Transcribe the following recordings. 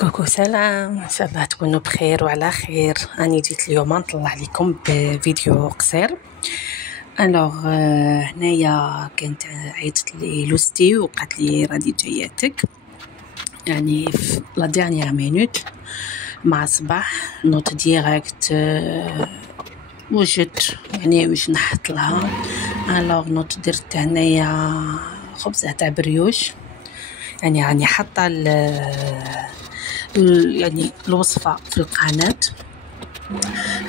كوكو سلام، ان شاء الله تكونوا بخير وعلى خير. راني جيت اليوم نطلع لكم بفيديو قصير. الوغ هنايا كانت عيطت لي لوستي وقالت لي راني جاياتك، يعني في لا ديرنيير مينوت مع صباح نوت ديريكت. وجدت يعني واش نحط لها. الوغ نوت درت هنايا خبزه تاع بريوش، يعني راني حاطه يعني الوصفه في القناه.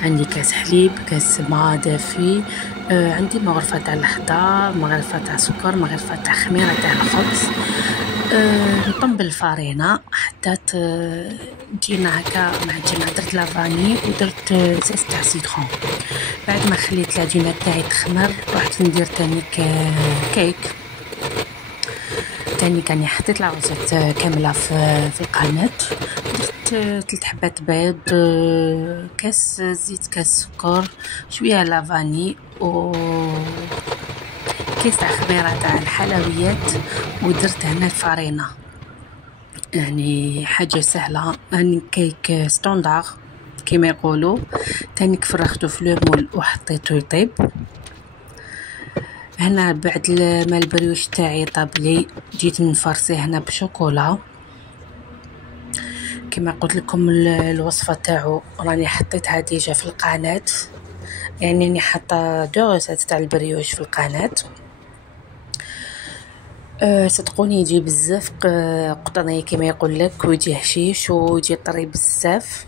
عندي كاس حليب، كاس ماء دافي، عندي مغرفه تاع الخضار، مغرفه تاع سكر، مغرفه تاع خميره تاع الخبز. نطم بالفارينه حتى تجينا هكا معجنه. درت لافاني ودرت زيت تاع سيترون. بعد ما خليت العجينه تاعي تخمر رحت ندير تاني كيك تاني. كاني حطيت العروسات كامله في القناه. درت 3 حبات بيض، كاس زيت، كاس سكر، شويه لافاني و كيس تاع خميره تاع الحلويات. ودرت هنا الفارينه، يعني حاجه سهله. يعني كيك ستاندار كيما يقولوا. تاني فرغته في المول وحطيته يطيب. هنا بعد ما البريوش تاعي طاب لي جيت نفرسيه هنا بشوكولا. كما قلت لكم الوصفه تاعو راني حطيتها ديجا في القناه، يعني راني حاطه 2 ريسيت تاع البريوش في القناه. صدقوني يجي بزاف قطني كما يقول لك، ويجي هشيش ويجي طري بزاف.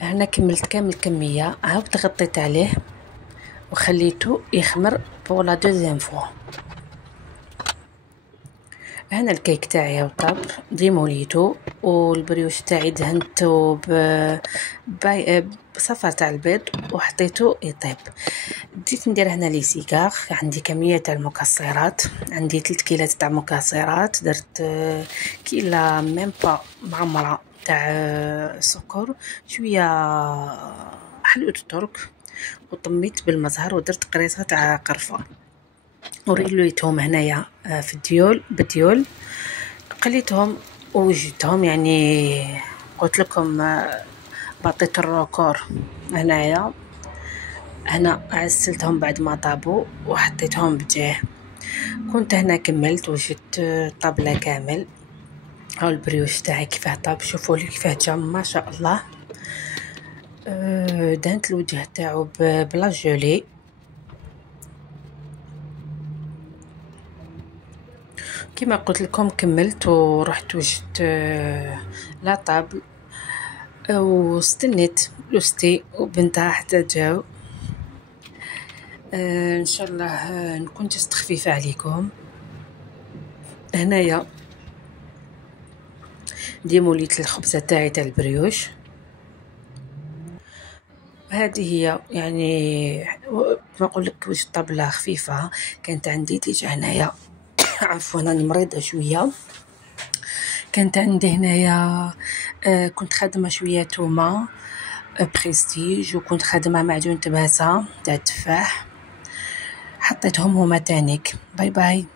هنا كملت كامل الكميه، عاودت غطيت عليه وخليته يخمر بور لا دوزيام فوا. هنا الكيك تاعي طاب ديموليتو، والبريوش تاعي دهنته بصفر تاع البيض وحطيته يطيب. بديت ندير هنا لي سيجار. عندي كميه تاع المكسرات، عندي 3 كيلات تاع مكسرات. درت كيله ميم با معمره تاع سكر، شويه حلوه الترك، وطميت بالمزهر ودرت قريصه تاع قرفه وريليتهم هنايا في بالديول. قليتهم ووجدتهم، يعني قلت لكم بعطيت الروكور هنايا. هنا عسلتهم بعد ما طابوا وحطيتهم بجاه. كنت هنا كملت وجدت طابله كامل. هاو البريوش تاعي كيفاه طاب، شوفوا لي كيفاه جا ما شاء الله. دهنت الوجه تاعو بلا جولي. كما قلت لكم كملت ورحت وجدت لا طابل واستنيت لوستي وبنتها حتى جاو. ان شاء الله نكون جست خفيفه عليكم. هنايا ديموليت الخبزه تاعي تاع البريوش. هذه هي يعني ما نقول لك واش طابله خفيفه. كانت عندي ديجا هنايا عفوا انا مريضه شويه. كانت عندي هنايا كنت خادمه شويه تومه بريستيج، وكنت خادمه معجون تباسه تاع التفاح. حطيتهم هما تانيك. باي باي.